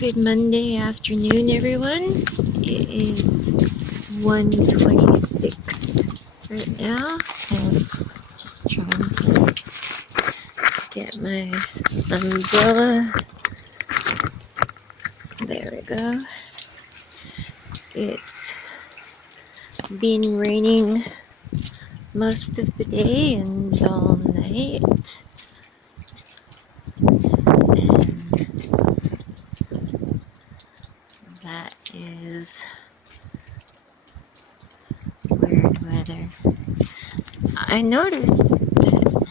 Good Monday afternoon, everyone. It is 1:26 right now. I'm just trying to get my umbrella. There we go. It's been raining most of the day and all night. And that is weird weather. I noticed that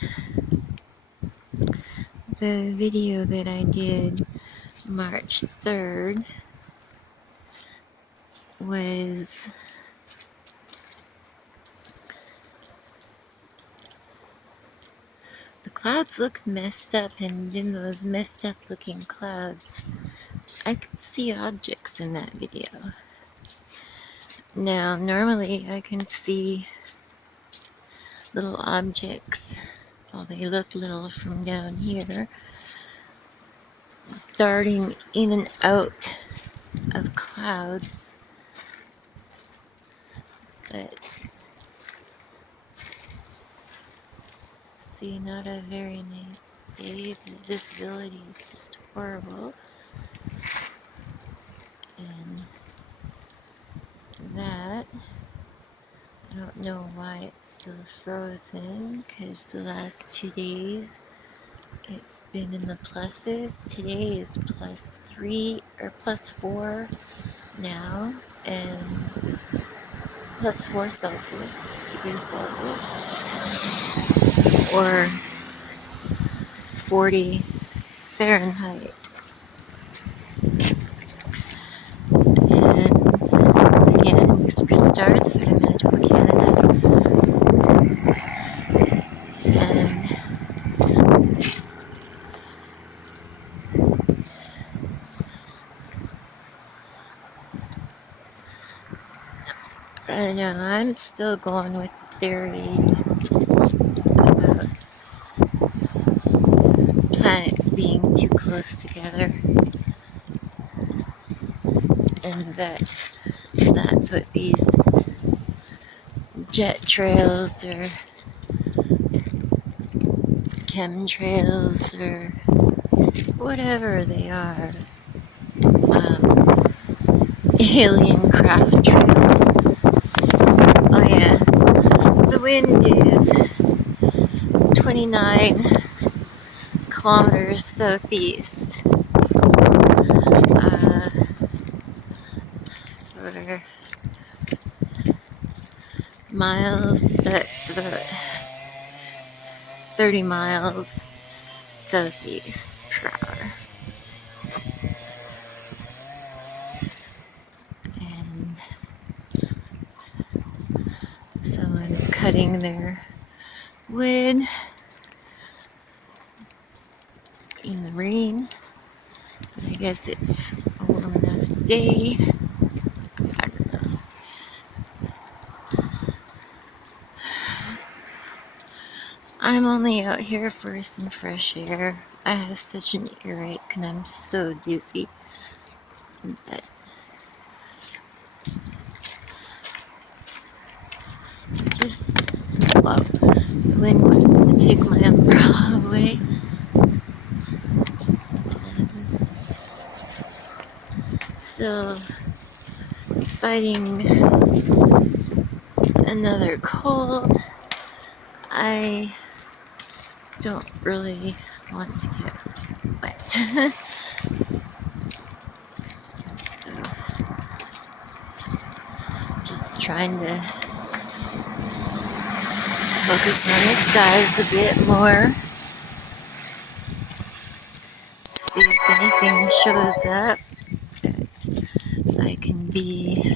the video that I did March 3rd was the clouds look messed up, and in those messed up looking clouds I could see objects in that video. Now normally I can see little objects, well, they look little from down here, darting in and out of clouds, but see, not a very nice day. The visibility is just horrible, and that, I don't know why it's still frozen, because the last 2 days it's been in the pluses. Today is +3 or +4 now, and +4 degrees Celsius, or 40 Fahrenheit. And again, WhisperStars, Photo Canada. And I don't know, I'm still going with the theory about planets being too close together, and that's what these jet trails or chemtrails or whatever they are, alien craft trails. Oh yeah, the wind is 29 kilometers southeast for miles. That's about 30 miles southeast per hour. And someone's cutting their wood in the rain, but I guess it's a warm enough day. I don't know. I'm only out here for some fresh air. I have such an earache and I'm so dizzy. But just, well, the wind wants to take my umbrella away. Still fighting another cold. I don't really want to get wet. So, just trying to focus on the skies a bit more. See if anything shows up that I can be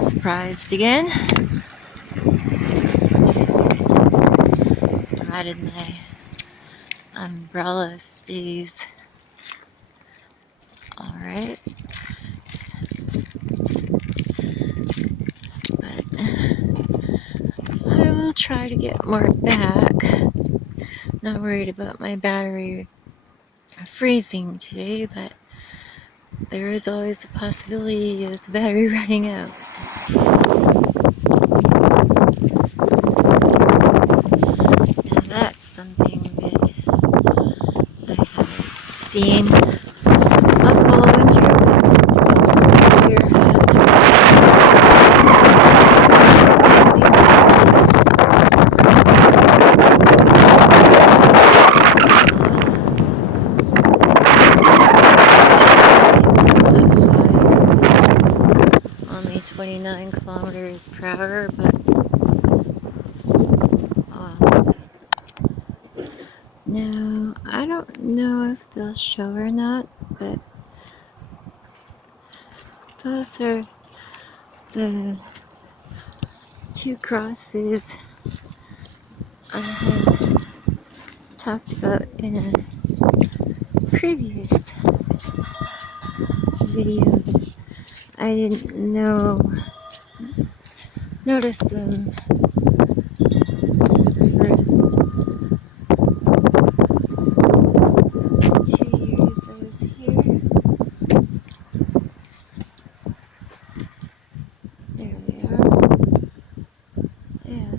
surprised again. Provided my umbrella stays alright. But I will try to get more back. Not worried about my battery freezing today, but there is always the possibility of the battery running out. Now that's something that I haven't seen up all winter was here has only 29 kilometers per hour, but no, I don't know if they'll show or not, but those are the two crosses I had talked about in a previous video. I didn't notice them the first 2 years I was here. There they are. Yeah,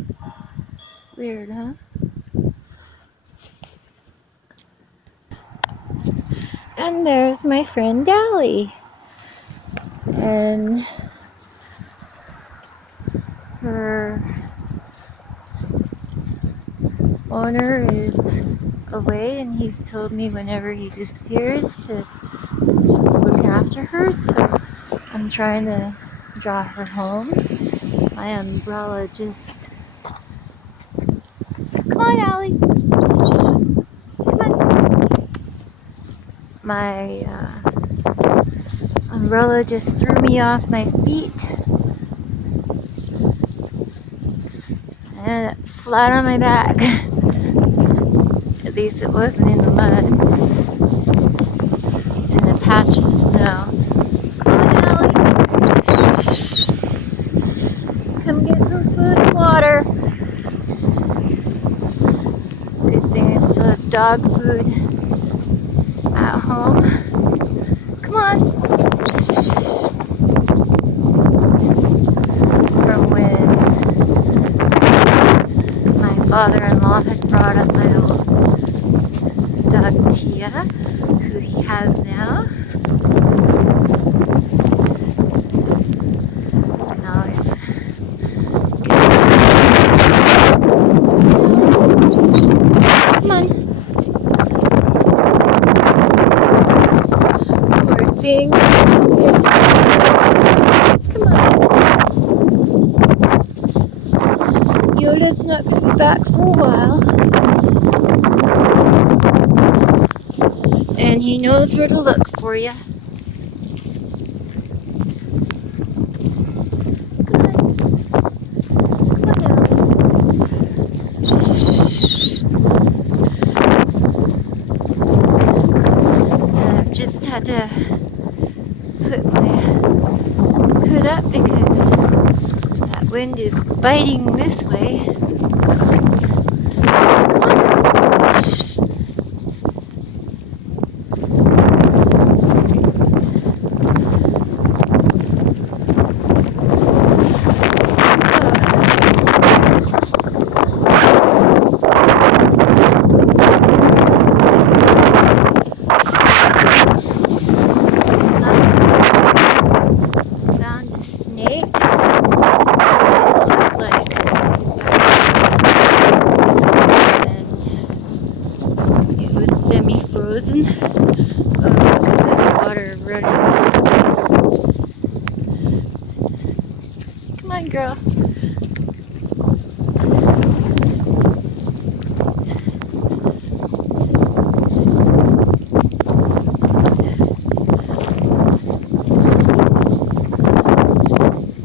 weird, huh? And there's my friend Dally. And her owner is away, and he's told me whenever he disappears to look after her, so I'm trying to draw her home. My umbrella just... Come on, Allie! Come on! My umbrella just threw me off my feet and flat on my back. At least it wasn't in the mud. It's in a patch of snow. Come on, Allie! Come get some food and water. Good thing I still have dog food at home. Come on! From when my father-in-law had brought up my old dog Tia, who he has now. And always come on. Poor thing. Come on. Yoda's not going to be back for a while. And he knows where to look for you. Come on. Come on, Ellie. I've just had to put my hood up because that wind is biting this way. Frozen. Oh, look at the water running. Come on, girl.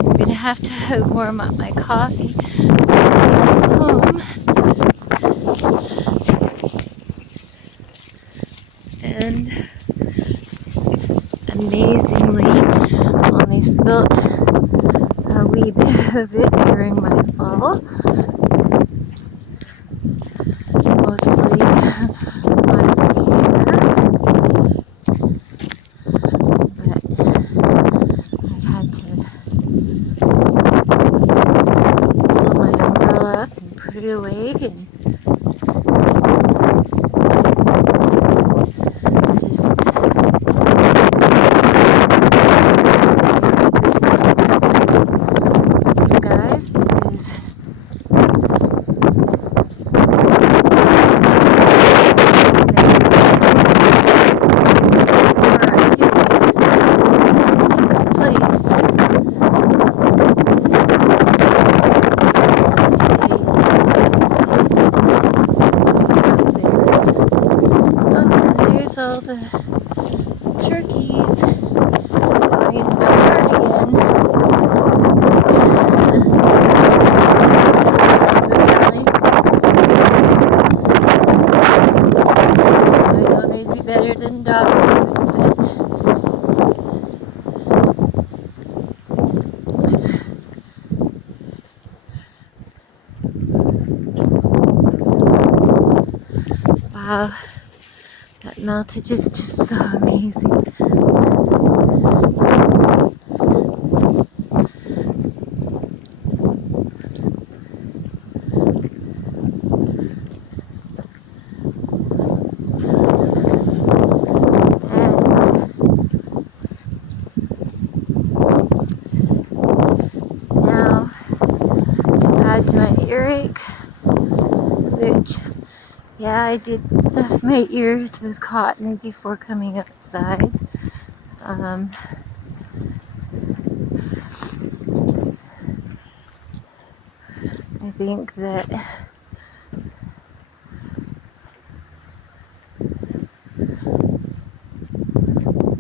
I'm gonna have to warm up my coffee home. And amazingly, only spilt a wee bit of it during my fall. Mostly on my hair. But the turkeys going into my yard again. I know they'd be better than dog food, but wow, that meltage is just so amazing. Now, to add to my earache, which, yeah, I did stuff my ears with cotton before coming outside. I think that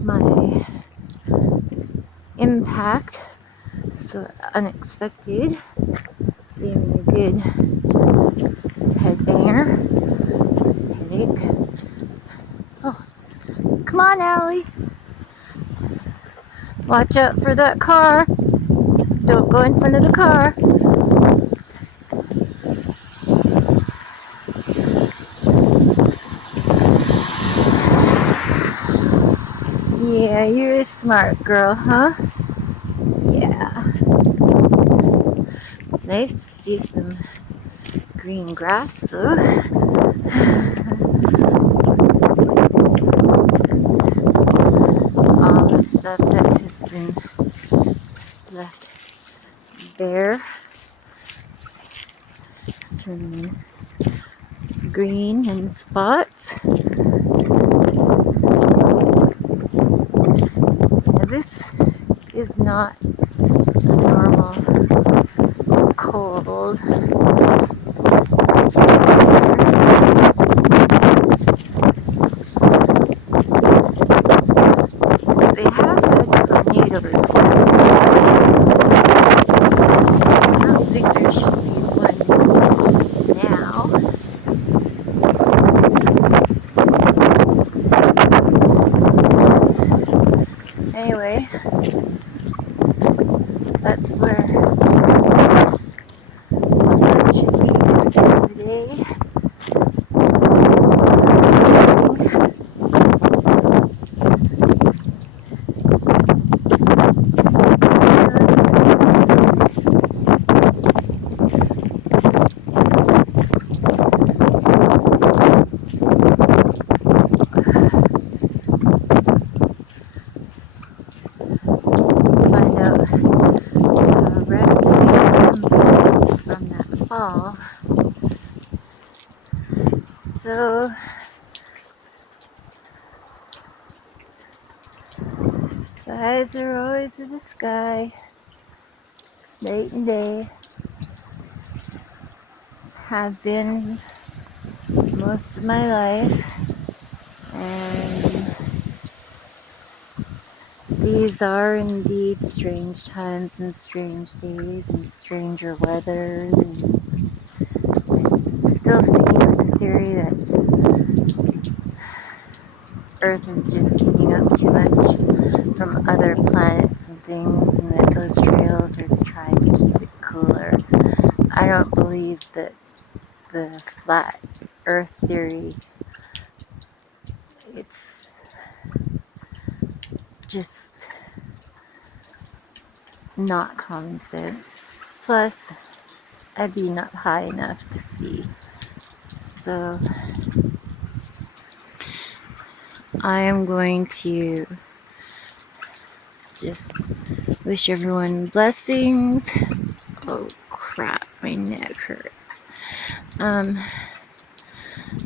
my impact, so unexpected, being a good headbanger, headache. Oh, come on, Allie. Watch out for that car. Don't go in front of the car. Yeah, you're a smart girl, huh? Yeah. It's nice to see some green grass, though. All the stuff that has been left bare is turning green in spots. Yeah, this is not a normal cold. They have had tornadoes here. I don't think there should be one now. Anyway, that's where the sun should be this time of the day. Find out how wrecked I am from that fall. So, the eyes are always in the sky, night and day. Have been most of my life, and these are indeed strange times and strange days and stranger weather. And I'm still sticking with the theory that Earth is just heating up too much from other planets and things, and that those trails are to try to keep it cooler. I don't believe that the flat Earth theory. It's just not common sense. Plus, I'd be not high enough to see. So, I am going to just wish everyone blessings. Oh crap, my neck hurts.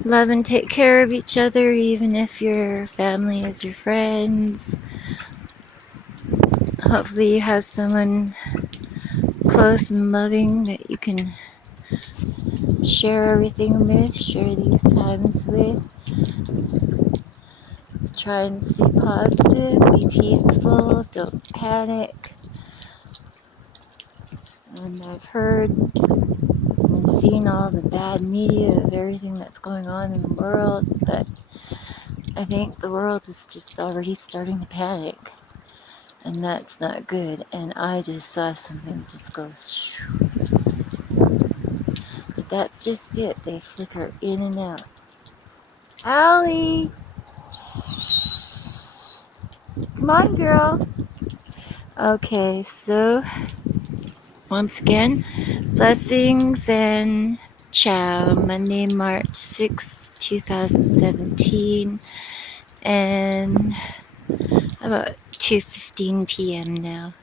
Love and take care of each other, even if your family is your friends. Hopefully you have someone close and loving that you can share everything with, share these times with. try and stay positive, be peaceful, don't panic. And I've heard and seen all the bad media of everything that's going on in the world, but I think the world is just already starting to panic, and that's not good. And I just saw something just go shoo. But that's just it. They flicker in and out. Allie! Come on, girl. Okay, so once again, blessings and ciao. Monday, March 6th, 2017. And about 2:15 p.m. now.